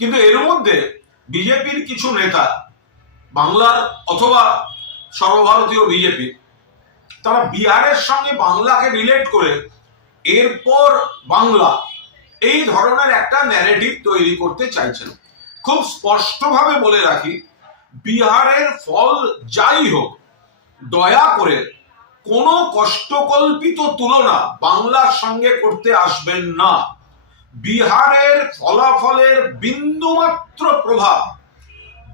কিন্তু এর মধ্যে বিজেপির কিছু নেতা, বাংলার অথবা সর্বভারতীয় বিজেপি, তারা বিহারের সঙ্গে বাংলাকে রিলেট করে এরপর বাংলা এই ধরনের একটা ন্যারেটিভ তৈরি করতে চাইছেন। খুব স্পষ্টভাবে বলে রাখি, বিহারের ফল যাই হোক, দয়া করে কোনো কষ্টকল্পিত তুলনা বাংলার সঙ্গে করতে আসবেন না। বিহারের ফলাফলের বিন্দুমাত্র প্রভাব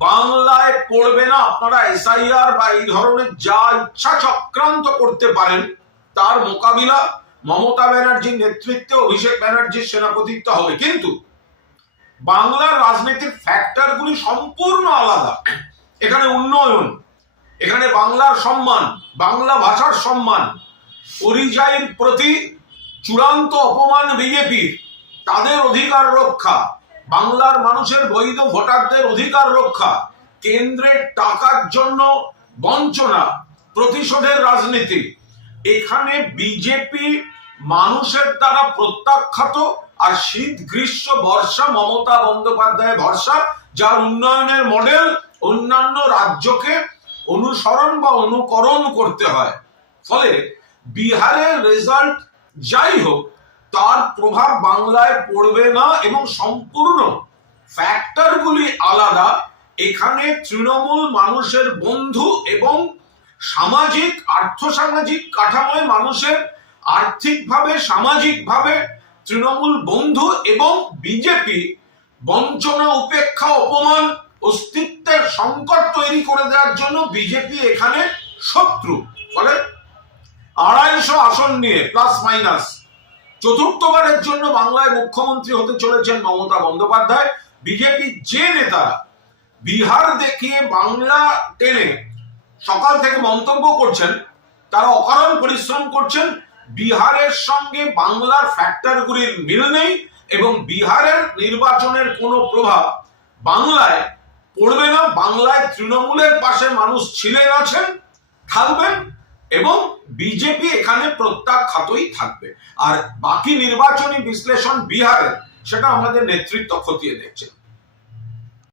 বাংলায় পড়বে না। আপনারা এসআইআর বা এই ধরনের যা ইচ্ছা চক্রান্ত করতে পারেন, তার মোকাবিলা মমতা ব্যানার্জির নেতৃত্বে অভিষেক ব্যানার্জির সেনাপতিত্ব হবে। কিন্তু বাংলার রাজনীতির ফ্যাক্টরগুলি সম্পূর্ণ আলাদা। এখানে উন্নয়ন, এখানে বাংলার সম্মান, বাংলা ভাষার সম্মান, পরিযায়ীর প্রতি চূড়ান্ত অপমান বিজেপির, তাদের অধিকার রক্ষা, বাংলার মানুষের বৈধ ভোটারদের অধিকার রক্ষা, কেন্দ্রের টাকার জন্য বঞ্চনা, প্রতিশোধের রাজনীতি। এখানে বিজেপি মানুষের দ্বারা প্রত্যাখ্যাত, আর শীত গ্রীষ্ম বর্ষা মমতা বন্দ্যোপাধ্যায় ভরসা, যার উন্নয়নের মডেল অন্যান্য রাজ্যকে অনুসরণ বা অনুকরণ করতে হয়। ফলে বিহারের রেজাল্ট যাই হোক, তার প্রভাব বাংলায় পড়বে না এবং সম্পূর্ণ ফ্যাক্টরগুলি আলাদা। এখানে তৃণমূল মানুষের বন্ধু এবং সামাজিক আর্থসামাজিক কাঠামোয় মানুষের আর্থিকভাবে সামাজিকভাবে তৃণমূল বন্ধু, এবং বিজেপি বঞ্চনা, উপেক্ষা, অপমান, অস্তিত্বের সংকট তৈরি করে দেওয়ার জন্য বিজেপি এখানে শত্রু। ফলে 250 আসন নিয়ে প্লাস মাইনাস চতুর্থবারের জন্য বাংলায় মুখ্যমন্ত্রী হতে চলেছেন মমতা বন্দ্যোপাধ্যায়। বিজেপি যে নেতারা বিহার দেখিয়ে বাংলা টেনে সকাল থেকে মন্তব্য করছেন, তারা অকারণ পরিশ্রম করছেন। বিহারের সঙ্গে বাংলার ফ্যাক্টরগুলির মিল নেই এবং বিহারের নির্বাচনের কোনো প্রভাব বাংলায় পড়বে না। বাংলায় তৃণমূলের পাশে মানুষ ছিলেন, আছেন, থাকবেন এবং বিজেপি এখানে প্রত্যাখ্যাতই থাকবে। আর বাকি নির্বাচনী বিশ্লেষণ বিহারের, সেটা আমাদের নেতৃত্ব খতিয়ে দেখছে।